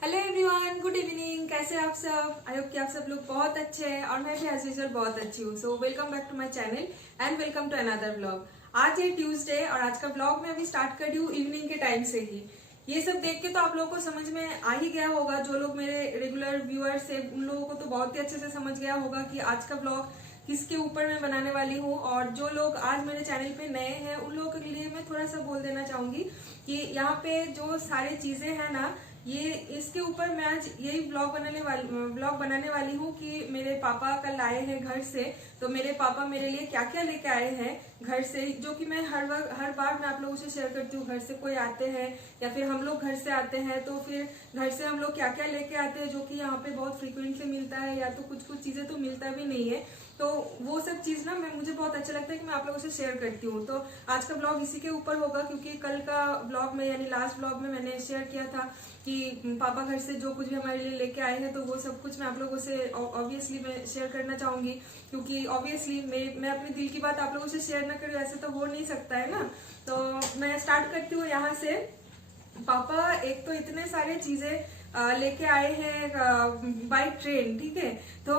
Hello everyone, good evening. कैसे हैं आप सब? आई होप कि आप सब लोग बहुत अच्छे हैं और मैं भी एज यूजुअल बहुत अच्छी हूँ। So welcome back to my channel and welcome to another vlog. आज है ट्यूसडे और आज का व्लॉग मैं अभी स्टार्ट कर रही हूँ इवनिंग के टाइम से ही। ये सब देख के तो आप लोगों को समझ में आ ही गया होगा, जो लोग मेरे रेगुलर व्यूअर्स है उन लोगों को तो बहुत ही अच्छे से समझ गया होगा कि आज का व्लॉग किसके ऊपर मैं बनाने वाली हूँ। और जो लोग आज मेरे चैनल पे नए हैं उन लोगों के लिए मैं थोड़ा सा बोल देना चाहूंगी कि यहाँ पे जो सारी चीजें हैं ना, ये इसके ऊपर मैं आज यही व्लॉग बनाने वाली हूँ कि मेरे पापा कल आए हैं घर से। तो मेरे पापा मेरे लिए क्या क्या लेके आए हैं घर से, जो कि मैं हर बार मैं आप लोगों से शेयर करती हूँ। घर से कोई आते हैं या फिर हम लोग घर से आते हैं तो फिर घर से हम लोग क्या क्या लेके आते हैं, जो कि यहाँ पे बहुत फ्रीक्वेंटली मिलता है या तो कुछ कुछ चीजें तो मिलता भी नहीं है। तो वो सब चीज ना मुझे बहुत अच्छा लगता है कि मैं आप लोगों से शेयर करती हूँ। तो आज का ब्लॉग इसी के ऊपर होगा, क्योंकि कल का ब्लॉग में यानी लास्ट ब्लॉग में मैंने शेयर किया था कि पापा घर से जो कुछ भी हमारे लिए लेके आए हैं, तो वो सब कुछ मैं आप लोगों से ऑब्वियसली मैं शेयर करना चाहूंगी। क्योंकि ऑब्वियसली मैं अपने दिल की बात आप लोगों से शेयर ना करूँ ऐसे तो हो नहीं सकता है ना। तो मैं स्टार्ट करती हूँ यहाँ से। पापा एक तो इतने सारे चीजें लेके आए हैं बाय ट्रेन, ठीक है। तो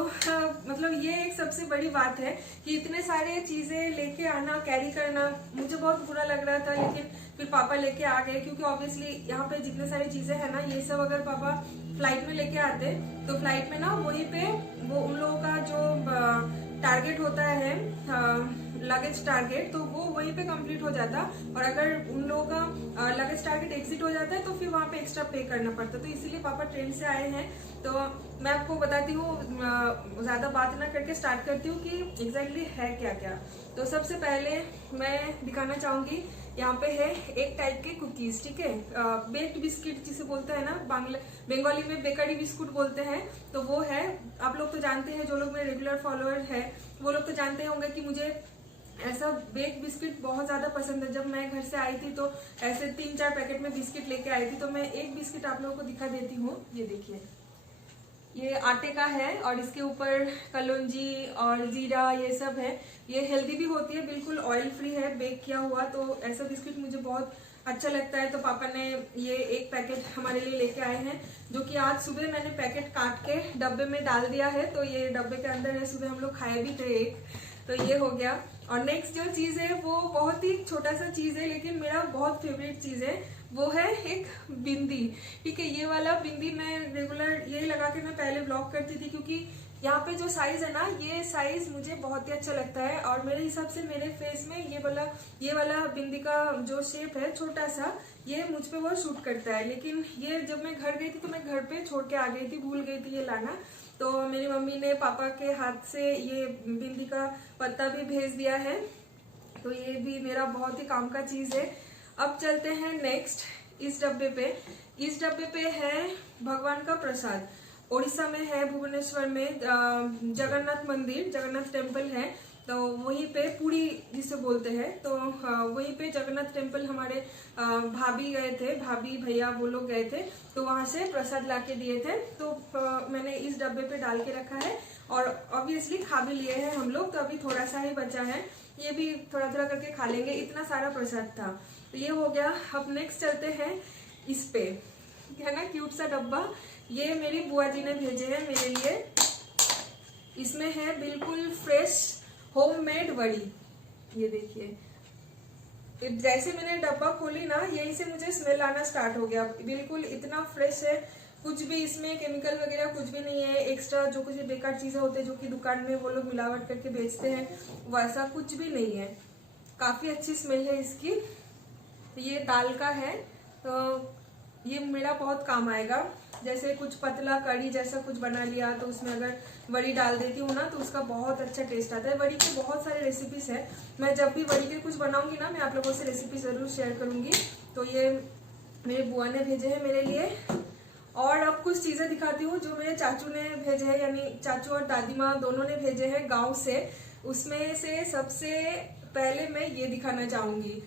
मतलब ये एक सबसे बड़ी बात है कि इतने सारे चीजें लेके आना, कैरी करना मुझे बहुत बुरा लग रहा था, लेकिन फिर पापा लेके आ गए। क्योंकि ऑब्वियसली यहाँ पे जितने सारी चीजें है ना, ये सब अगर पापा फ्लाइट में लेके आते तो फ्लाइट में ना वहीं पे वो उन लोगों का जो टारगेट होता है लगेज टारगेट, तो वो वहीं पे कंप्लीट हो जाता। और अगर उन लोगों का लगेज टारगेट एग्जिट हो जाता है तो फिर वहां पे एक्स्ट्रा पे करना पड़ता। तो इसीलिए पापा ट्रेन से आए हैं। तो मैं आपको बताती हूँ, ज्यादा बात ना करके स्टार्ट करती हूँ कि एग्जैक्टली है क्या क्या। तो सबसे पहले मैं दिखाना चाहूंगी, यहाँ पे है एक टाइप के कुकीज, ठीक है। बेक्ड बिस्किट जिसे बोलते हैं ना, बंगाली में बेकरी बिस्कुट बोलते हैं। तो वो है, आप लोग तो जानते हैं, जो लोग मेरे रेगुलर फॉलोअर है वो लोग तो जानते होंगे कि मुझे ऐसा बेक बिस्किट बहुत ज्यादा पसंद है। जब मैं घर से आई थी तो ऐसे 3-4 पैकेट में बिस्किट लेके आई थी। तो मैं एक बिस्किट आप लोगों को दिखा देती हूँ। ये देखिए, ये आटे का है और इसके ऊपर कलौंजी और जीरा ये सब है। ये हेल्दी भी होती है, बिल्कुल ऑयल फ्री है, बेक किया हुआ। तो ऐसा बिस्किट मुझे बहुत अच्छा लगता है। तो पापा ने ये एक पैकेट हमारे लिए लेके आए हैं, जो कि आज सुबह मैंने पैकेट काट के डब्बे में डाल दिया है। तो ये डब्बे के अंदर है, सुबह हम लोग खाए भी थे एक। तो ये हो गया। और नेक्स्ट जो चीज है वो बहुत ही छोटा सा चीज है, लेकिन मेरा बहुत फेवरेट चीज है। वो है एक बिंदी, ठीक है। ये वाला बिंदी मैं रेगुलर यही लगा के मैं पहले ब्लॉग करती थी, क्योंकि यहाँ पे जो साइज है ना, ये साइज मुझे बहुत ही अच्छा लगता है। और मेरे हिसाब से मेरे फेस में ये वाला बिंदी का जो शेप है छोटा सा, ये मुझ पे बहुत शूट करता है। लेकिन ये जब मैं घर गई थी तो मैं घर पे छोड़ के आ गई थी, भूल गई थी ये लाना। तो मेरी मम्मी ने पापा के हाथ से ये बिंदी का पत्ता भी भेज दिया है। तो ये भी मेरा बहुत ही काम का चीज है। अब चलते हैं नेक्स्ट इस डब्बे पे। इस डब्बे पे है भगवान का प्रसाद। उड़ीसा में है, भुवनेश्वर में जगन्नाथ मंदिर, जगन्नाथ टेम्पल है। तो वहीं पे पुरी जिसे बोलते हैं, तो वहीं पे जगन्नाथ टेम्पल हमारे भाभी गए थे, भाभी भैया वो लोग गए थे। तो वहां से प्रसाद लाके दिए थे। तो मैंने इस डब्बे पे डाल के रखा है और ऑब्वियसली खा भी लिए हैं हम लोग। तो अभी थोड़ा सा ही बचा है, ये भी थोड़ा थोड़ा करके खा लेंगे, इतना सारा प्रसाद था। तो ये हो गया। अब नेक्स्ट चलते हैं इस पे, है ना क्यूट सा डब्बा। ये मेरी बुआ जी ने भेजे हैं मेरे लिए। इसमें है बिल्कुल फ्रेश होममेड वड़ी। ये देखिए, जैसे मैंने डब्बा खोली ना, यहीं से मुझे स्मेल आना स्टार्ट हो गया। बिल्कुल इतना फ्रेश है, कुछ भी इसमें केमिकल वगैरह कुछ भी नहीं है। एक्स्ट्रा जो कुछ बेकार चीजें होते हैं जो कि दुकान में वो लोग मिलावट करके बेचते हैं, वैसा कुछ भी नहीं है। काफी अच्छी स्मेल है इसकी। ये दाल का है, तो ये मेरा बहुत काम आएगा। जैसे कुछ पतला कड़ी जैसा कुछ बना लिया तो उसमें अगर वड़ी डाल देती हूँ ना, तो उसका बहुत अच्छा टेस्ट आता है। वड़ी के बहुत सारे रेसिपीज है, मैं जब भी वड़ी के कुछ बनाऊंगी ना, मैं आप लोगों से रेसिपी जरूर शेयर करूंगी। तो ये मेरे बुआ ने भेजे हैं मेरे लिए। और अब कुछ चीजें दिखाती हूँ जो मेरे चाचू ने भेजे हैं, यानी चाचू और दादी माँ दोनों ने भेजे हैं गाँव से। उसमें से सबसे पहले मैं ये दिखाना चाहूंगी।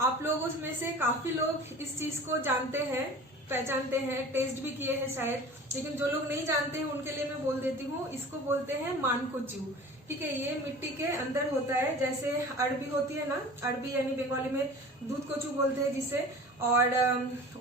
आप लोगों में से काफी लोग इस चीज को जानते हैं, पहचानते हैं, टेस्ट भी किए हैं शायद। लेकिन जो लोग नहीं जानते हैं उनके लिए मैं बोल देती हूँ, इसको बोलते हैं मानकोचू, ठीक है। ये मिट्टी के अंदर होता है, जैसे अरबी होती है ना, अरबी यानी बंगाली में दूध कोचू बोलते हैं जिसे। और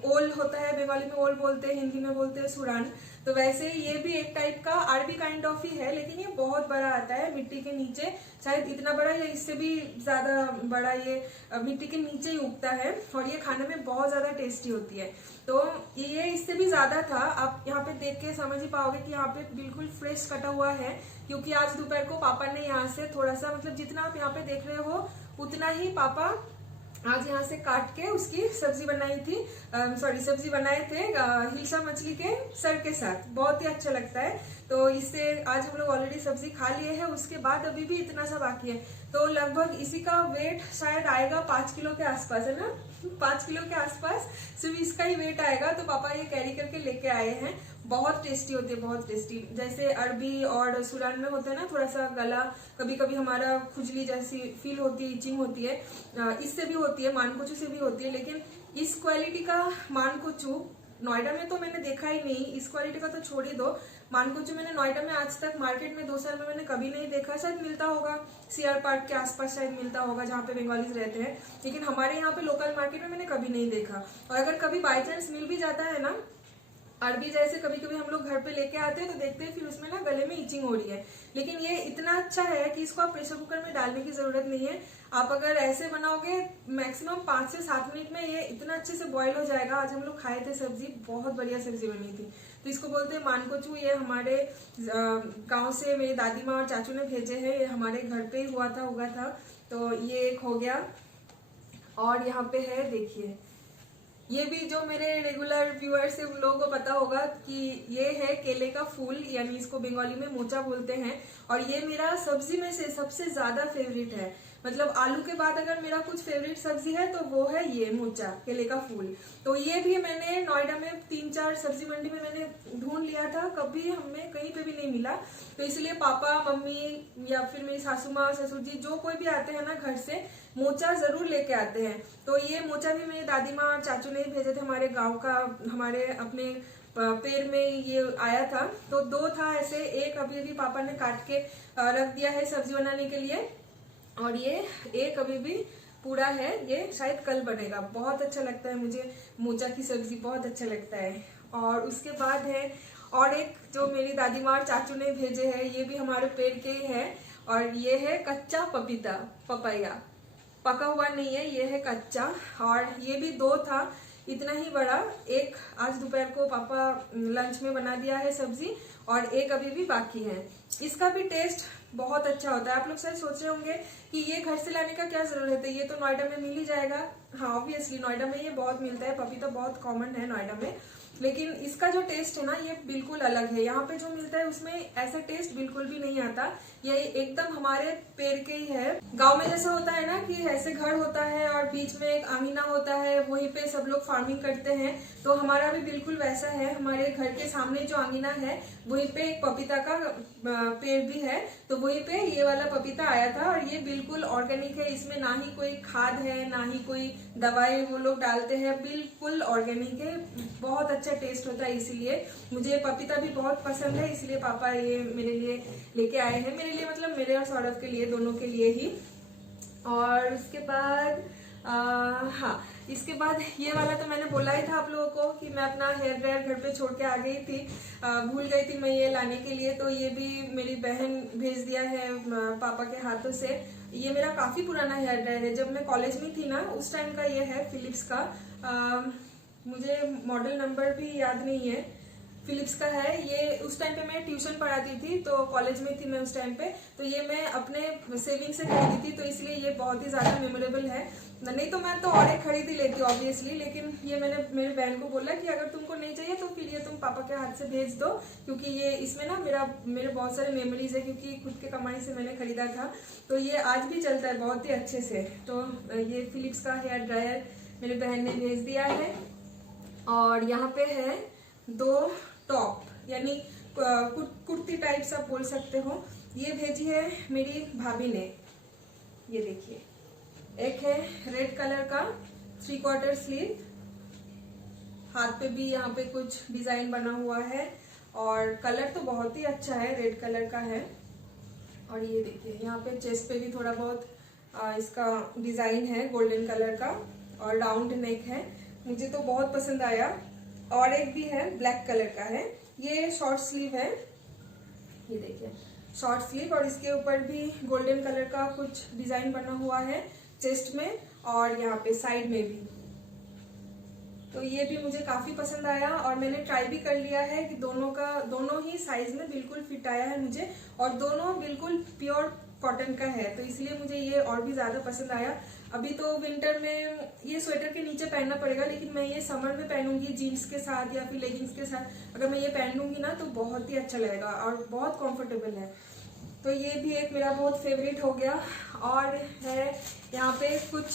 ओल होता है, बंगाली में ओल बोलते हैं, हिंदी में बोलते हैं सुरान। तो वैसे ये भी एक टाइप का अरबी काइंड ऑफ ही है, लेकिन ये बहुत बड़ा आता है मिट्टी के नीचे, शायद इतना बड़ा या इससे भी ज्यादा बड़ा ये मिट्टी के नीचे ही उगता है। और ये खाने में बहुत ज्यादा टेस्टी होती है। तो ये इससे भी ज्यादा था, आप यहाँ पे देख के समझ ही पाओगे कि यहाँ पे बिल्कुल फ्रेश कटा हुआ है, क्योंकि आज दोपहर को पापा ने यहाँ से थोड़ा सा, मतलब जितना आप यहाँ पे देख रहे हो उतना ही पापा आज यहाँ से काट के उसकी सब्जी बनाई थी, सब्जी बनाए थे हिल्सा मछली के सर के साथ, बहुत ही अच्छा लगता है। तो इससे आज हम लोग ऑलरेडी सब्जी खा लिए हैं, उसके बाद अभी भी इतना सा बाकी है। तो लगभग इसी का वेट शायद आएगा 5 किलो के आसपास, है ना 5 किलो के आसपास सिर्फ इसका ही वेट आएगा। तो पापा ये कैरी करके लेके आए हैं। बहुत टेस्टी होती है, बहुत टेस्टी। जैसे अरबी और सुरान में होता है ना, थोड़ा सा गला कभी कभी हमारा खुजली जैसी फील होती है, इचिंग होती है, इससे भी होती है, मानकोचू से भी होती है। लेकिन इस क्वालिटी का मानकोचू नोएडा में तो मैंने देखा ही नहीं, इस क्वालिटी का तो छोड़ ही दो। मानकोचू मैंने नोएडा में आज तक मार्केट में 2 साल में मैंने कभी नहीं देखा। शायद मिलता होगा सीआर पार्क के आसपास, शायद मिलता होगा जहाँ पे बंगालीज रहते हैं, लेकिन हमारे यहाँ पे लोकल मार्केट में मैंने कभी नहीं देखा। और अगर कभी बाई चांस मिल भी जाता है ना अरबी, जैसे कभी कभी हम लोग घर पे लेके आते हैं तो देखते हैं फिर उसमें ना गले में इचिंग हो रही है। लेकिन ये इतना अच्छा है कि इसको आप प्रेशर कुकर में डालने की जरूरत नहीं है। आप अगर ऐसे बनाओगे मैक्सिमम 5 से 7 मिनट में ये इतना अच्छे से बॉईल हो जाएगा। आज हम लोग खाए थे सब्जी, बहुत बढ़िया सब्जी बनी थी। तो इसको बोलते हैं मानकोचू। ये हमारे गाँव से मेरी दादी माँ और चाचू ने भेजे है, ये हमारे घर पे ही हुआ था, उगा था। तो ये एक हो गया। और यहाँ पे है देखिए, ये भी जो मेरे रेगुलर व्यूअर्स है उन लोगों को पता होगा कि ये है केले का फूल, यानी इसको बंगाली में मोचा बोलते हैं। और ये मेरा सब्जी में से सबसे ज्यादा फेवरेट है। मतलब आलू के बाद अगर मेरा कुछ फेवरेट सब्जी है तो वो है ये मोचा, केले का फूल। तो ये भी मैंने नोएडा में 3-4 सब्जी मंडी में मैंने ढूंढ लिया था, कभी हमें कहीं पे भी नहीं मिला। तो इसलिए पापा मम्मी या फिर मेरी सासू माँ ससुर जी जो कोई भी आते हैं ना घर से, मोचा जरूर लेके आते हैं। तो ये मोचा भी मेरी दादी माँ और चाचू ने ही भेजे थे, हमारे गाँव का, हमारे अपने पेड़ में ये आया था। तो 2 था ऐसे, एक अभी अभी पापा ने काट के रख दिया है सब्जी बनाने के लिए, और ये एक अभी भी पूरा है, ये शायद कल बनेगा। बहुत अच्छा लगता है मुझे मोचा की सब्जी, बहुत अच्छा लगता है। और उसके बाद है और एक जो मेरी दादी माँ और चाचू ने भेजे है, ये भी हमारे पेड़ के ही है, और ये है कच्चा पपीता, पपाया, पका हुआ नहीं है, ये है कच्चा। और ये भी 2 था, इतना ही बड़ा। एक आज दोपहर को पापा लंच में बना दिया है सब्जी, और एक अभी भी बाकी है। इसका भी टेस्ट बहुत अच्छा होता है। आप लोग शायद सोच रहे होंगे कि ये घर से लाने का क्या जरूरत है, ये तो नोएडा में मिल ही जाएगा। हाँ ऑब्वियसली नोएडा में ये बहुत मिलता है, पपीता बहुत कॉमन है नोएडा में। लेकिन इसका जो टेस्ट है ना ये बिल्कुल अलग है। यहाँ पे जो मिलता है उसमें ऐसा टेस्ट बिल्कुल भी नहीं आता, ये एकदम हमारे पेड़ के ही है। गांव में जैसा होता है ना कि ऐसे घर होता है और बीच में एक आंगना होता है, वहीं पे सब लोग फार्मिंग करते हैं। तो हमारा भी बिल्कुल वैसा है। हमारे घर के सामने जो आंगना है वहीं पे एक पपीता का पेड़ भी है, तो वहीं पे ये वाला पपीता आया था। और ये बिल्कुल ऑर्गेनिक है, इसमें ना ही कोई खाद है ना ही कोई दवाई वो लोग डालते हैं, बिल्कुल ऑर्गेनिक है, बहुत अच्छा टेस्ट होता है। इसीलिए मुझे पपीता भी बहुत पसंद है, इसलिए पापा ये मेरे लिए लेके आए हैं। मेरे लिए मतलब मेरे और सौरभ के लिए, दोनों के लिए ही। और उसके बाद हाँ, इसके बाद ये वाला तो मैंने बोला ही था आप लोगों को कि मैं अपना हेयर ड्रायर घर पे छोड़ के आ गई थी, भूल गई थी मैं ये लाने के लिए। तो ये भी मेरी बहन भेज दिया है पापा के हाथों से। ये मेरा काफी पुराना हेयर ड्रायर है, जब मैं कॉलेज में थी ना उस टाइम का ये है, फिलिप्स का। मुझे मॉडल नंबर भी याद नहीं है, फिलिप्स का है ये। उस टाइम पे मैं ट्यूशन पढ़ाती थी, तो कॉलेज में थी मैं उस टाइम पे। तो ये मैं अपने सेविंग से खरीदी थी, तो इसलिए ये बहुत ही ज्यादा मेमोरेबल है। नहीं तो मैं तो और एक खरीद ही लेती ऑब्वियसली, लेकिन ये मैंने मेरी बहन को बोला कि अगर तुमको नहीं चाहिए तो फिर ये तुम पापा के हाथ से भेज दो, क्योंकि ये इसमें ना मेरे बहुत सारे मेमोरीज है, क्योंकि खुद के कमाई से मैंने खरीदा था। तो ये आज भी चलता है बहुत ही अच्छे से। तो ये फिलिप्स का हेयर ड्रायर मेरी बहन ने भेज दिया है। और यहाँ पे है 2 टॉप, यानी कुर्ती टाइप आप बोल सकते हो, ये भेजी है मेरी भाभी ने। ये देखिए, एक है रेड कलर का 3/4 स्लीव, हाथ पे भी यहाँ पे कुछ डिजाइन बना हुआ है, और कलर तो बहुत ही अच्छा है, रेड कलर का है। और ये देखिए यहाँ पे चेस्ट पे भी थोड़ा बहुत इसका डिजाइन है गोल्डन कलर का, और राउंड नेक है। मुझे तो बहुत पसंद आया। और एक भी है ब्लैक कलर का है, ये शॉर्ट स्लीव है, ये देखिए शॉर्ट स्लीव, और इसके ऊपर भी गोल्डन कलर का कुछ डिजाइन बना हुआ है चेस्ट में और यहाँ पे साइड में भी। तो ये भी मुझे काफी पसंद आया और मैंने ट्राई भी कर लिया है कि दोनों ही साइज में बिल्कुल फिट आया है मुझे, और दोनों बिल्कुल प्योर कॉटन का है, तो इसलिए मुझे ये और भी ज्यादा पसंद आया। अभी तो विंटर में ये स्वेटर के नीचे पहनना पड़ेगा, लेकिन मैं ये समर में पहनूंगी जीन्स के साथ या फिर लेगिंग्स के साथ। अगर मैं ये पहन लूंगी ना तो बहुत ही अच्छा लगेगा और बहुत कंफर्टेबल है। तो ये भी एक मेरा बहुत फेवरेट हो गया। और है यहाँ पे कुछ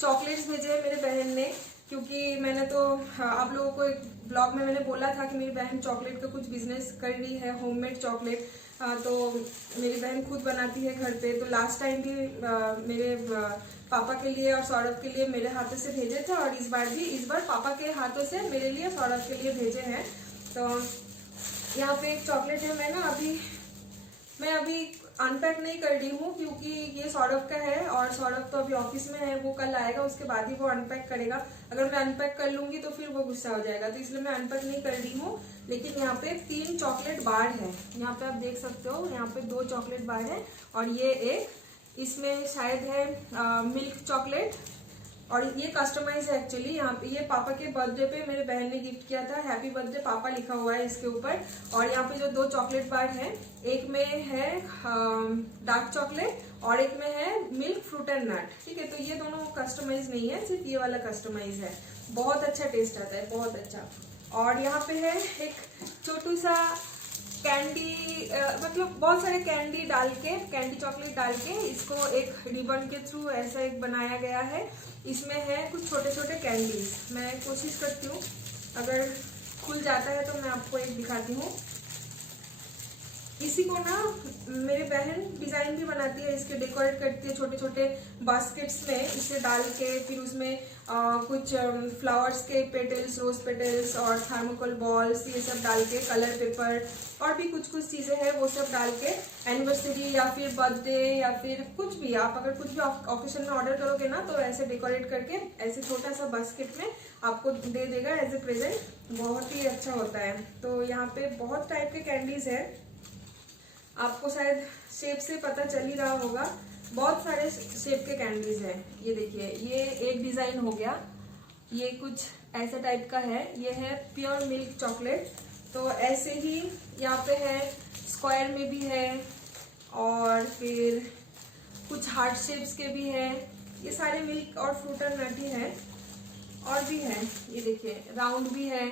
चॉकलेट्स भेजे हैं मेरे बहन ने, क्योंकि मैंने तो आप लोगों को एक ब्लॉग में मैंने बोला था कि मेरी बहन चॉकलेट का कुछ बिजनेस कर रही है, होममेड चॉकलेट। तो मेरी बहन खुद बनाती है घर पे। तो लास्ट टाइम भी मेरे पापा के लिए और सौरभ के लिए मेरे हाथों से भेजे थे, और इस बार पापा के हाथों से मेरे लिए सौरभ के लिए भेजे हैं। तो यहाँ पे एक चॉकलेट है, मैं अभी अनपैक नहीं कर रही हूँ क्योंकि ये सौरभ का है और सौरभ तो अभी ऑफिस में है, वो कल आएगा, उसके बाद ही वो अनपैक करेगा। अगर मैं अनपैक कर लूंगी तो फिर वो गुस्सा हो जाएगा, तो इसलिए मैं अनपैक नहीं कर रही हूँ। लेकिन यहाँ पे 3 चॉकलेट बार है, यहाँ पे आप देख सकते हो, यहाँ पे 2 चॉकलेट बार है और ये एक, इसमें शायद है मिल्क चॉकलेट, और ये कस्टमाइज है एक्चुअली। यहाँ पे ये पापा के बर्थडे पे मेरे बहन ने गिफ्ट किया था, हैप्पी बर्थडे पापा लिखा हुआ है इसके ऊपर। और यहाँ पे जो 2 चॉकलेट बार है, एक में है डार्क चॉकलेट और एक में है मिल्क फ्रूट एंड नट, ठीक है। तो ये दोनों कस्टमाइज नहीं है, सिर्फ ये वाला कस्टमाइज है। बहुत अच्छा टेस्ट आता है, बहुत अच्छा। और यहाँ पे है एक छोटू सा कैंडी, मतलब बहुत सारे कैंडी डाल के, कैंडी चॉकलेट डाल के इसको एक रिबन के थ्रू ऐसा एक बनाया गया है। इसमें है कुछ छोटे छोटे कैंडीज। मैं कोशिश करती हूँ, अगर खुल जाता है तो मैं आपको एक दिखाती हूँ। इसी को ना मेरी बहन डिजाइन भी बनाती है, इसके डेकोरेट करती है छोटे छोटे बास्केट्स में, इसे डाल के फिर उसमें कुछ फ्लावर्स के पेटल्स, रोज पेटल्स और थर्मोकोल बॉल्स, ये सब डाल के, कलर पेपर और भी कुछ कुछ चीजें हैं वो सब डाल के, एनिवर्सरी या फिर बर्थडे या फिर कुछ भी, आप अगर कुछ भी ऑकेशन में ऑर्डर करोगे ना तो ऐसे डेकोरेट करके ऐसे छोटा सा बास्केट में आपको दे देगा एज ए प्रेजेंट। बहुत ही अच्छा होता है। तो यहाँ पे बहुत टाइप के कैंडीज है, आपको शायद शेप से पता चल ही रहा होगा, बहुत सारे शेप के कैंडीज हैं। ये देखिए, ये एक डिजाइन हो गया, ये कुछ ऐसा टाइप का है, ये है प्योर मिल्क चॉकलेट। तो ऐसे ही यहाँ पे है, स्क्वायर में भी है और फिर कुछ हार्ट शेप्स के भी है। ये सारे मिल्क और फ्रूट और नटी है, और भी है, ये देखिए राउंड भी है।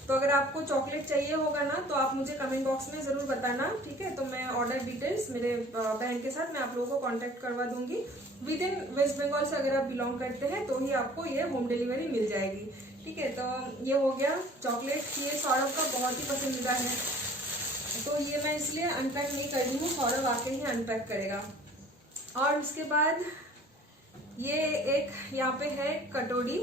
तो अगर आपको चॉकलेट चाहिए होगा ना तो आप मुझे कमेंट बॉक्स में जरूर बताना, ठीक है। तो मैं ऑर्डर डिटेल्स मेरे बहन के साथ मैं आप लोगों को कांटेक्ट करवा दूंगी। विद इन वेस्ट बंगाल से अगर आप बिलोंग करते हैं तो ही आपको ये होम डिलीवरी मिल जाएगी, ठीक है। तो ये हो गया चॉकलेट, ये सौरभ का बहुत ही पसंदीदा है, तो ये मैं इसलिए अनपैक नहीं कर रही हूँ, सौरभ आके ही अनपैक करेगा। और उसके बाद ये एक यहाँ पे है कटोरी,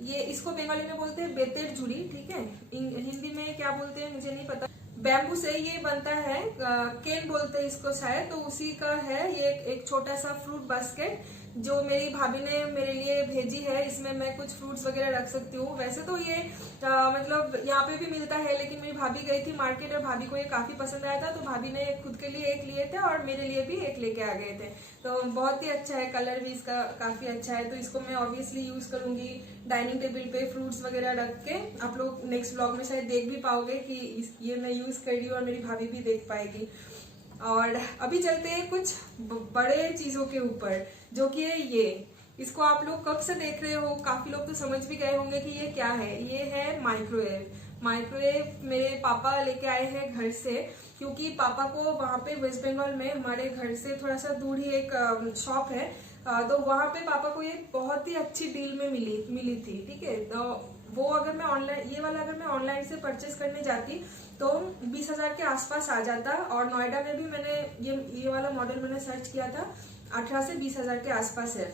ये इसको बंगाली में बोलते हैं बेतेर झुरी, ठीक है। हिंदी में क्या बोलते हैं मुझे नहीं पता। बैम्बू से ये बनता है, केन बोलते हैं इसको शायद, तो उसी का है ये एक छोटा सा फ्रूट बास्केट जो मेरी भाभी ने मेरे लिए भेजी है। इसमें मैं कुछ फ्रूट्स वगैरह रख सकती हूँ। वैसे तो ये मतलब यहाँ पे भी मिलता है, लेकिन मेरी भाभी गई थी मार्केट और भाभी को ये काफी पसंद आया था, तो भाभी ने खुद के लिए एक लिए थे और मेरे लिए भी एक लेके आ गए थे। तो बहुत ही अच्छा है, कलर भी इसका काफी अच्छा है। तो इसको मैं ऑब्वियसली यूज करूंगी डाइनिंग टेबल पे फ्रूट्स वगैरह रख के। आप लोग नेक्स्ट ब्लॉग में शायद देख भी पाओगे कि ये मैं यूज कर रही हूँ और मेरी भाभी भी देख पाएगी। और अभी चलते हैं कुछ बड़े चीजों के ऊपर, जो कि है ये। इसको आप लोग कब से देख रहे हो, काफी लोग तो समझ भी गए होंगे कि ये क्या है। ये है माइक्रोवेव। माइक्रोवेव मेरे पापा लेके आए हैं घर से, क्योंकि पापा को वहां पे वेस्ट बंगाल में हमारे घर से थोड़ा सा दूर ही एक शॉप है, तो वहां पे पापा को ये बहुत ही अच्छी डील में मिली थी, ठीक है। तो वो अगर मैं ऑनलाइन, ये वाला अगर मैं ऑनलाइन से परचेस करने जाती तो 20,000 के आसपास आ जाता। और नोएडा में भी मैंने ये वाला मॉडल मैंने सर्च किया था, 18 से 20,000 के आसपास है।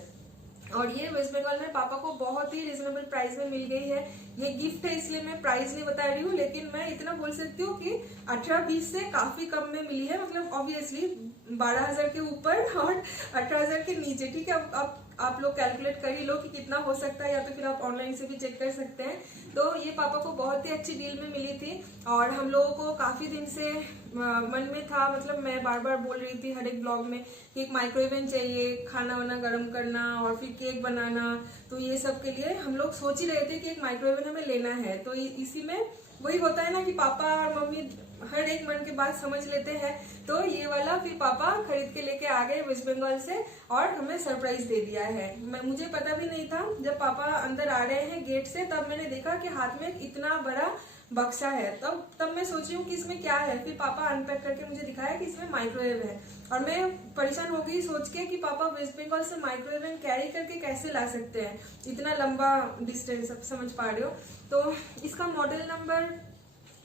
और ये वेस्ट बंगाल में पापा को बहुत ही रिजनेबल प्राइस में मिल गई है। ये गिफ्ट है इसलिए मैं प्राइस नहीं बता रही हूँ, लेकिन मैं इतना बोल सकती हूँ कि 18-20 से काफी कम में मिली है। मतलब ऑब्वियसली 12,000 के ऊपर और 18,000 के नीचे, ठीक है। अब आप लोग कैलकुलेट कर ही लो कि कितना हो सकता है, या तो फिर आप ऑनलाइन से भी चेक कर सकते हैं। तो ये पापा को बहुत ही अच्छी डील में मिली थी और हम लोगों को काफी दिन से मन में था, मतलब मैं बार बार बोल रही थी हर एक ब्लॉग में कि एक माइक्रोवेव चाहिए, खाना वाना गर्म करना और फिर केक बनाना। तो ये सब के लिए हम लोग सोच ही रहे थे कि एक माइक्रोवेव हमें लेना है। तो इसी में वही होता है ना कि पापा और मम्मी हर एक मन की बात समझ लेते हैं। तो ये वाला फिर पापा खरीद के लेके आ गए वेस्ट बंगाल से और हमें सरप्राइज दे दिया है। मुझे पता भी नहीं था, जब पापा अंदर आ रहे हैं गेट से तब मैंने देखा कि हाथ में इतना बड़ा बक्सा है। तब मैं सोच रही हूँ कि इसमें क्या है। फिर पापा अनपैक करके मुझे दिखाया कि इसमें माइक्रोवेव है और मैं परेशान हो गई सोच के कि पापा वेस्ट बंगाल से माइक्रोवेव कैरी करके कैसे ला सकते हैं, इतना लंबा डिस्टेंस, आप समझ पा रहे हो। तो इसका मॉडल नंबर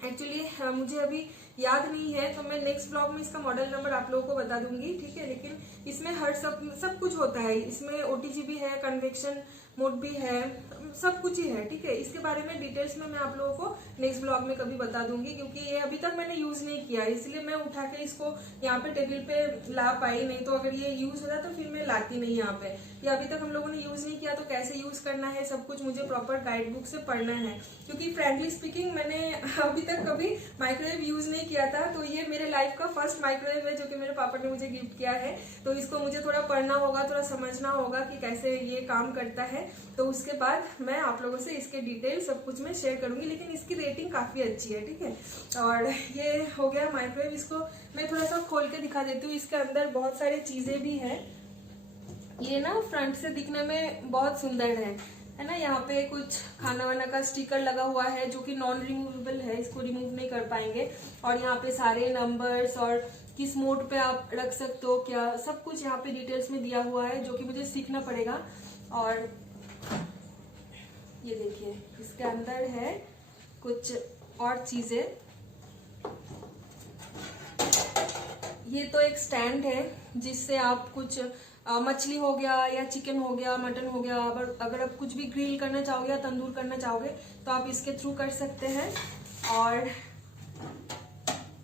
एक्चुअली मुझे अभी याद नहीं है, तो मैं नेक्स्ट ब्लॉग में इसका मॉडल नंबर आप लोगों को बता दूंगी, ठीक है। लेकिन इसमें हर सब कुछ होता है, इसमें ओटीजी भी है, कन्वेक्शन मोड भी है, सब कुछ ही है, ठीक है। इसके बारे में डिटेल्स में मैं आप लोगों को नेक्स्ट ब्लॉग में कभी बता दूंगी, क्योंकि ये अभी तक मैंने यूज नहीं किया, इसलिए मैं उठा के इसको यहाँ पे टेबल पे ला पाई। नहीं तो अगर ये यूज होता तो फिर मैं लाती नहीं यहाँ पे। ये अभी तक हम लोगों ने यूज नहीं किया, तो कैसे यूज करना है सब कुछ मुझे प्रॉपर गाइड बुक से पढ़ना है, क्योंकि फ्रेंकली स्पीकिंग मैंने अभी तक कभी माइक्रोवेव यूज नहीं किया था। तो ये मेरे लाइफ का फर्स्ट माइक्रोवेव है जो कि मेरे पापा ने मुझे गिफ्ट किया है। तो इसको मुझे थोड़ा पढ़ना होगा, थोड़ा समझना होगा कि कैसे ये काम करता है। तो उसके बाद मैं आप लोगों से इसके डिटेल सब कुछ मैं शेयर करूंगी, लेकिन इसकी रेटिंग काफी अच्छी है, ठीक है। और ये हो गया माइक्रोवेव। इसको मैं थोड़ा सा खोल के दिखा देती हूँ। इसके अंदर बहुत सारी चीजें भी है। ये ना फ्रंट से दिखने में बहुत सुंदर है ना। यहाँ पे कुछ खाना वाना का स्टिकर लगा हुआ है जो कि नॉन रिमूवेबल है, इसको रिमूव नहीं कर पाएंगे। और यहाँ पे सारे नंबर्स और किस मोड पे आप रख सकते हो क्या, सब कुछ यहाँ पे डिटेल्स में दिया हुआ है, जो कि मुझे सीखना पड़ेगा। और ये देखिए इसके अंदर है कुछ और चीजें। ये तो एक स्टैंड है जिससे आप कुछ मछली हो गया या चिकन हो गया, मटन हो गया, अगर आप कुछ भी ग्रिल करना चाहोगे या तंदूर करना चाहोगे तो आप इसके थ्रू कर सकते हैं। और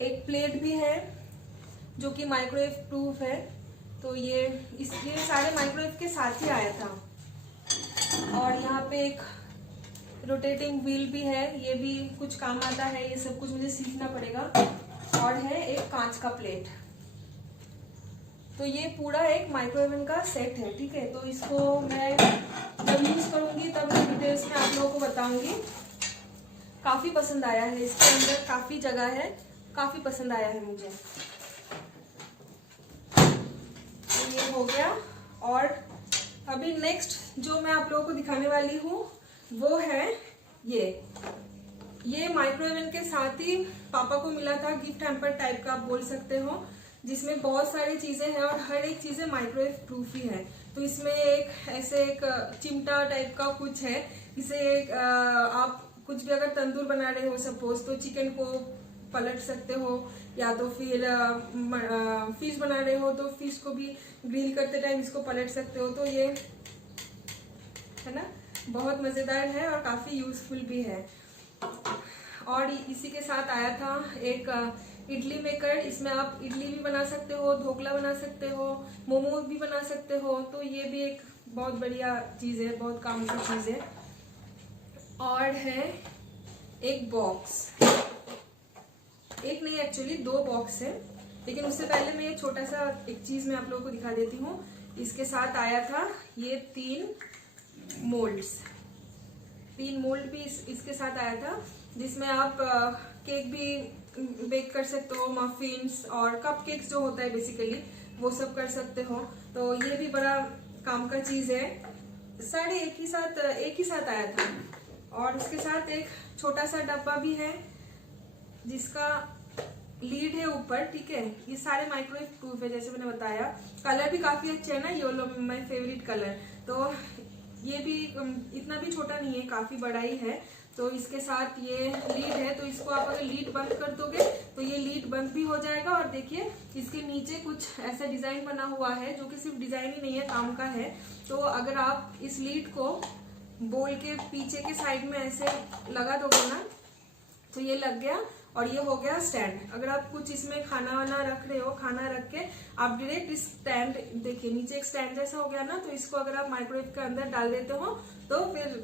एक प्लेट भी है जो कि माइक्रोवेव प्रूफ है। तो ये सारे माइक्रोवेव के साथ ही आया था। और यहाँ पे एक रोटेटिंग व्हील भी है, ये भी कुछ काम आता है, ये सब कुछ मुझे सीखना पड़ेगा। और है एक कांच का प्लेट। तो ये पूरा एक माइक्रोवेव का सेट है, ठीक है। तो इसको मैं जब यूज करूंगी तब मैं डिटेल्स में आप लोगों को बताऊंगी। काफी पसंद आया है, इसके अंदर काफी जगह है, काफी पसंद आया है मुझे। तो ये हो गया। और अभी नेक्स्ट जो मैं आप लोगों को दिखाने वाली हूँ वो है ये माइक्रोवेव के साथ ही पापा को मिला था, गिफ्ट हैम्पर टाइप का आप बोल सकते हो, जिसमें बहुत सारी चीजें हैं और हर एक चीजें माइक्रोवेव प्रूफ ही है। तो इसमें एक चिमटा टाइप का कुछ है, इसे आप कुछ भी अगर तंदूर बना रहे हो सपोज, तो चिकन को पलट सकते हो, या तो फिर फिश बना रहे हो तो फिश को भी ग्रिल करते टाइम इसको पलट सकते हो। तो ये है ना, बहुत मजेदार है और काफी यूजफुल भी है। और इसी के साथ आया था एक इडली मेकर। इसमें आप इडली भी बना सकते हो, ढोकला बना सकते हो, मोमोज भी बना सकते हो। तो ये भी एक बहुत बढ़िया चीज है, बहुत काम की चीज है। और है एक बॉक्स, एक नहीं एक्चुअली 2 बॉक्स है, लेकिन उससे पहले मैं ये छोटा सा एक चीज मैं आप लोगों को दिखा देती हूँ। इसके साथ आया था ये 3 मोल्ड भी इसके साथ आया था, जिसमें आप केक भी बेक कर सकते हो, मफिन्स और कप केक्स जो होता है बेसिकली वो सब कर सकते हो। तो ये भी बड़ा काम का चीज है। सारे एक ही साथ आया था। और इसके साथ एक छोटा सा डब्बा भी है जिसका लीड है ऊपर, ठीक है। ये सारे माइक्रोवेव प्रूफ है जैसे मैंने बताया। कलर भी काफी अच्छे है ना, येलो माय फेवरेट कलर। तो ये भी इतना भी छोटा नहीं है, काफी बड़ा ही है। तो इसके साथ ये लीड है, तो इसको आप अगर लीड बंद कर दोगे तो ये लीड बंद भी हो जाएगा। और देखिए इसके नीचे कुछ ऐसा डिजाइन बना हुआ है जो कि सिर्फ डिजाइन ही नहीं है, काम का है। तो अगर आप इस लीड को बोल के पीछे के साइड में ऐसे लगा दोगे ना तो ये लग गया और ये हो गया स्टैंड। अगर आप कुछ इसमें खाना वाना रख रहे हो, खाना रख के आप डायरेक्ट इस स्टैंड, देखिए नीचे एक स्टैंड जैसा हो गया ना, तो इसको अगर आप माइक्रोवेव के अंदर डाल देते हो तो फिर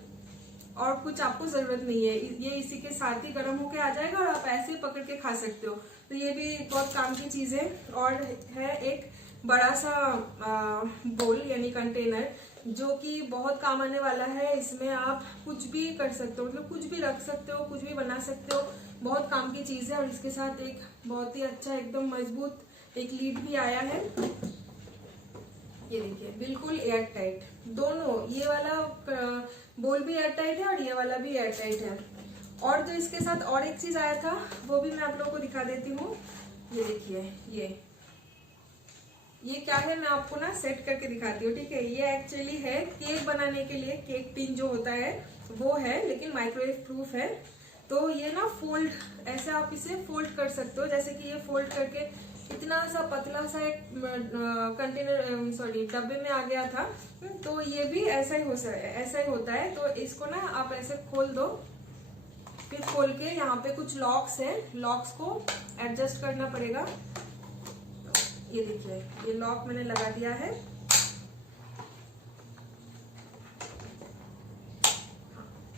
और कुछ आपको जरूरत नहीं है, ये इसी के साथ ही गर्म होके आ जाएगा और आप ऐसे पकड़ के खा सकते हो। तो ये भी बहुत काम की चीज है। और है एक बड़ा सा बोल यानी कंटेनर, जो कि बहुत काम आने वाला है। इसमें आप कुछ भी कर सकते हो, मतलब कुछ भी रख सकते हो, कुछ भी बना सकते हो, बहुत काम की चीज है। और इसके साथ एक बहुत ही अच्छा एकदम मजबूत एक लीड भी आया है। ये देखिए बिल्कुल एयर टाइट, दोनों, ये वाला बोल भी एयर टाइट है और ये वाला भी एयर टाइट है। और जो इसके साथ और एक चीज आया था वो भी मैं आप लोगों को दिखा देती हूँ। ये देखिए ये क्या है, मैं आपको ना सेट करके दिखाती हूँ, ठीक है। ये एक्चुअली है केक बनाने के लिए, केक टिन जो होता है वो है, लेकिन माइक्रोवेव प्रूफ है। तो ये ना फोल्ड, ऐसे आप इसे फोल्ड कर सकते हो, जैसे कि ये फोल्ड करके इतना सा पतला सा एक कंटेनर, सॉरी डब्बे में आ गया था। तो ये भी ऐसा ही होता है। तो इसको ना आप ऐसे खोल दो, फिर खोल के यहाँ पे कुछ लॉक्स है, लॉक्स को एडजस्ट करना पड़ेगा। ये देखिए ये लॉक मैंने लगा दिया है।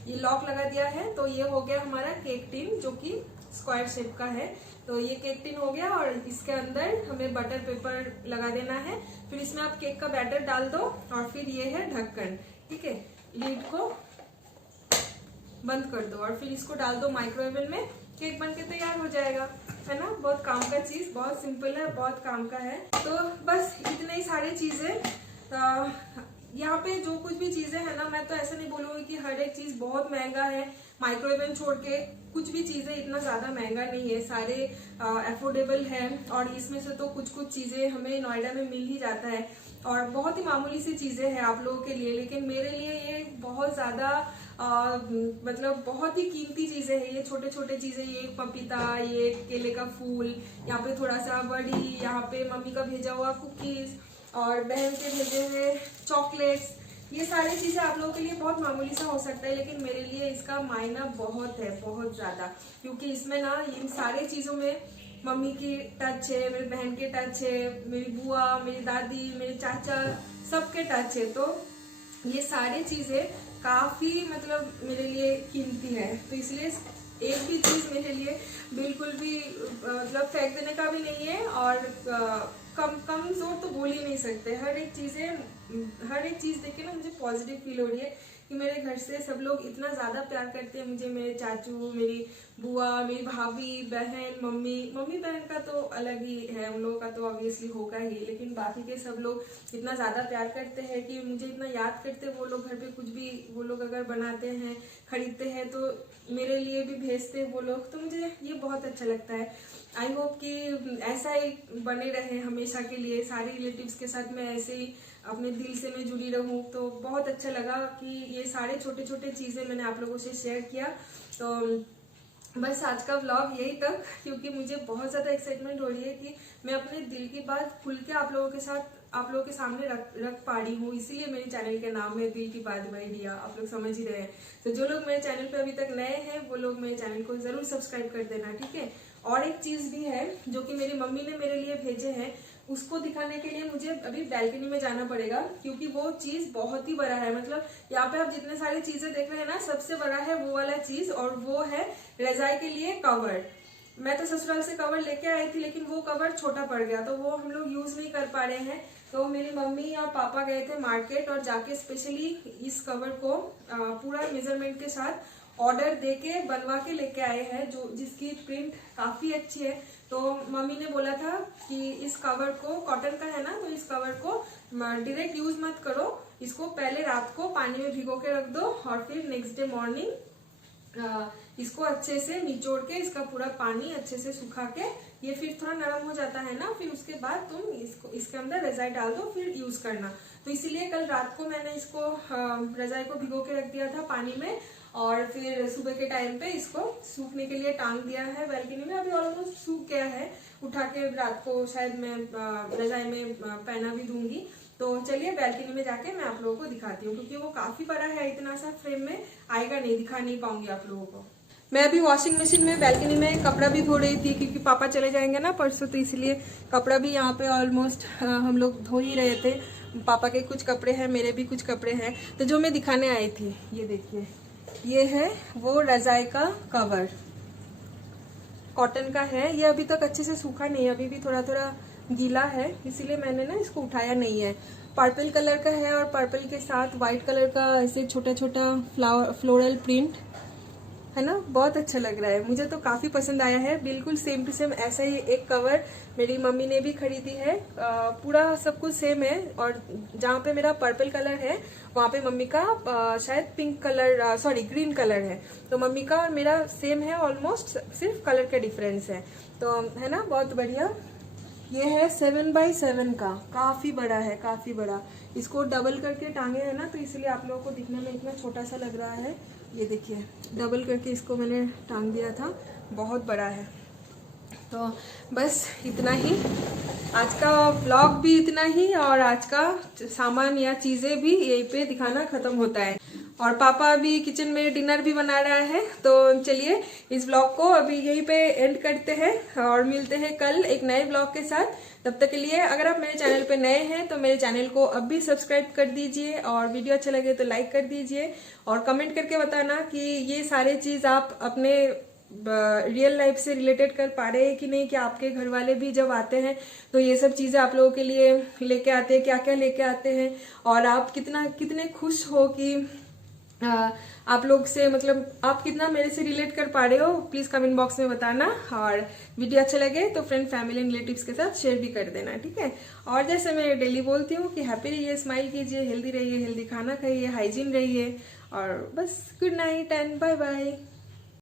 ये लॉक लगा दिया है, तो ये हो गया हमारा केक टिन, जो कि स्क्वायर शेप का है। तो ये केक टिन हो गया और इसके अंदर हमें बटर पेपर लगा देना है। फिर इसमें आप केक का बैटर डाल दो और फिर ये है ढक्कन, ठीक है। लीड को बंद कर दो और फिर इसको डाल दो माइक्रोवेव में, केक बन के तैयार हो जाएगा, है ना। बहुत काम का चीज, बहुत सिंपल है, बहुत काम का है। तो बस इतने ही सारी चीजें। यहाँ पे जो कुछ भी चीजें है ना, मैं तो ऐसा नहीं बोलूंगी कि हर एक चीज बहुत महंगा है। माइक्रोवेव छोड़ के कुछ भी चीजें इतना ज्यादा महंगा नहीं है, सारे अफोर्डेबल है। और इसमें से तो कुछ चीजें हमें नोएडा में मिल ही जाता है और बहुत ही मामूली सी चीजें हैं आप लोगों के लिए, लेकिन मेरे लिए ये बहुत ज्यादा मतलब बहुत ही कीमती चीजें हैं। ये छोटे छोटे चीजें, ये पपीता, ये केले का फूल, यहाँ पे थोड़ा सा बड़ी, यहाँ पे मम्मी का भेजा हुआ कुकीज और बहन के भेजे हुए चॉकलेट्स, ये सारी चीजें आप लोगों के लिए बहुत मामूली सा हो सकता है, लेकिन मेरे लिए इसका मायना बहुत है, बहुत ज्यादा। क्योंकि इसमें ना इन सारी चीजों में मम्मी की टच है, मेरी बहन के टच है, मेरी बुआ, मेरी दादी, मेरे चाचा, सबके टच है। तो ये सारी चीजें काफी मतलब मेरे लिए कीमती है। तो इसलिए एक भी चीज मेरे लिए बिल्कुल भी मतलब फेंक देने का भी नहीं है और कम जोर तो बोल ही नहीं सकते। हर एक चीज देख के ना मुझे पॉजिटिव फील हो रही है कि मेरे घर से सब लोग इतना ज्यादा प्यार करते हैं मुझे। मेरे चाचू, मेरी बुआ, मेरी भाभी, बहन, मम्मी बहन का तो अलग ही है, उन लोगों का तो ऑब्वियसली होगा ही, लेकिन बाकी के सब लोग इतना ज्यादा प्यार करते हैं कि मुझे इतना याद करते हैं। वो लोग घर पे कुछ भी वो लोग अगर बनाते हैं, खरीदते हैं तो मेरे लिए भी भेजते हैं वो लोग, तो मुझे ये बहुत अच्छा लगता है। आई होप कि ऐसा ही बने रहे हमेशा के लिए, सारे रिलेटिव्स के साथ मैं ऐसे ही अपने दिल से मैं जुड़ी रहूं। तो बहुत अच्छा लगा कि ये सारे छोटे छोटे चीजें मैंने आप लोगों से शेयर किया। तो बस आज का व्लॉग यही तक, क्योंकि मुझे बहुत ज्यादा एक्साइटमेंट हो रही है कि मैं अपने दिल की बात खुल के आप लोगों के साथ, आप लोगों के सामने रख पा रही हूँ। इसीलिए मेरे चैनल का नाम है दिल की बात बाय दिया, आप लोग समझ ही रहे हैं। तो जो लोग मेरे चैनल पे अभी तक नए हैं वो लोग मेरे चैनल को जरूर सब्सक्राइब कर देना, ठीक है। और एक चीज भी है जो कि मेरी मम्मी ने मेरे लिए भेजे हैं, उसको दिखाने के लिए मुझे अभी बैल्कनी में जाना पड़ेगा, क्योंकि वो चीज बहुत ही बड़ा है। मतलब यहाँ पे आप जितने सारी चीजें देख रहे हैं ना, सबसे बड़ा है वो वाला चीज, और वो है रजाई के लिए कवर। मैं तो ससुराल से कवर लेके आई थी, लेकिन वो कवर छोटा पड़ गया, तो वो हम लोग यूज नहीं कर पा रहे हैं। तो मेरी मम्मी और पापा गए थे मार्केट और जाके स्पेशली इस कवर को पूरा मेजरमेंट के साथ ऑर्डर देके बनवा के लेके आए हैं, जो जिसकी प्रिंट काफी अच्छी है। तो मम्मी ने बोला था कि इस कवर को, कॉटन का है ना, तो इस कवर को डायरेक्ट यूज मत करो, इसको पहले रात को पानी में भिगो के रख दो और फिर नेक्स्ट डे मॉर्निंग इसको अच्छे से निचोड़ के, इसका पूरा पानी अच्छे से सुखा के, ये फिर थोड़ा नरम हो जाता है ना, फिर उसके बाद तुम इसको इसके अंदर रजाई डाल दो, फिर यूज करना। तो इसीलिए कल रात को मैंने इसको रजाई को भिगो के रख दिया था पानी में, और फिर सुबह के टाइम पे इसको सूखने के लिए टांग दिया है बैल्कनी में। अभी ऑलमोस्ट सूख गया है, उठा के रात को शायद मैं रजाई में पहना भी दूंगी। तो चलिए बैल्कनी में जाके मैं आप लोगों को दिखाती हूँ, क्योंकि वो काफी बड़ा है, इतना सा फ्रेम में आएगा नहीं, दिखा नहीं पाऊंगी आप लोगों को। मैं अभी वॉशिंग मशीन में बैल्कनी में कपड़ा भी धो रही थी, क्योंकि पापा चले जाएंगे ना परसों, तो इसलिए कपड़ा भी यहाँ पे ऑलमोस्ट हम लोग धो ही रहे थे। पापा के कुछ कपड़े हैं, मेरे भी कुछ कपड़े हैं। तो जो मैं दिखाने आई थी, ये देखिए, ये है वो रजाई का कवर, कॉटन का है। ये अभी तक अच्छे से सूखा नहीं है, अभी भी थोड़ा थोड़ा गीला है, इसीलिए मैंने ना इसको उठाया नहीं है। पर्पल कलर का है और पर्पल के साथ वाइट कलर का ऐसे छोटा छोटा फ्लोरल प्रिंट है ना, बहुत अच्छा लग रहा है। मुझे तो काफी पसंद आया है। बिल्कुल सेम टू सेम ऐसा ही एक कवर मेरी मम्मी ने भी खरीदी है। पूरा सब कुछ सेम है, और जहाँ पे मेरा पर्पल कलर है वहाँ पे मम्मी का शायद pink colour, sorry green colour है। तो मम्मी का और मेरा सेम है ऑलमोस्ट, सिर्फ कलर का डिफरेंस है। तो है ना, बहुत बढ़िया। ये है 7x7 का, काफी बड़ा है, काफी बड़ा। इसको डबल करके टांगे है ना, तो इसलिए आप लोगों को दिखने में इतना छोटा सा लग रहा है। ये देखिए, डबल करके इसको मैंने टांग दिया था, बहुत बड़ा है। तो बस इतना ही, आज का व्लॉग भी इतना ही, और आज का सामान या चीजें भी यहीं पे दिखाना खत्म होता है। और पापा अभी किचन में डिनर भी बना रहा है। तो चलिए इस व्लॉग को अभी यहीं पे एंड करते हैं, और मिलते हैं कल एक नए व्लॉग के साथ। तब तक के लिए अगर आप मेरे चैनल पे नए हैं तो मेरे चैनल को अब भी सब्सक्राइब कर दीजिए, और वीडियो अच्छा लगे तो लाइक कर दीजिए, और कमेंट करके बताना कि ये सारे चीज आप अपने रियल लाइफ से रिलेटेड कर पा रहे हैं कि नहीं, कि आपके घर वाले भी जब आते हैं तो ये सब चीजें आप लोगों के लिए लेके आते हैं, क्या क्या लेके आते हैं, और आप कितने खुश हो कि आप लोग से, मतलब आप कितना मेरे से रिलेट कर पा रहे हो। प्लीज कमेंट बॉक्स में बताना, और वीडियो अच्छा लगे तो फ्रेंड फैमिली एंड रिलेटिव्स के साथ शेयर भी कर देना, ठीक है। और जैसे मैं डेली बोलती हूँ कि हैप्पी रहिए, स्माइल कीजिए, हेल्दी रहिए, हेल्दी खाना खाइए, हाइजीन रहिए, और बस good night and bye bye.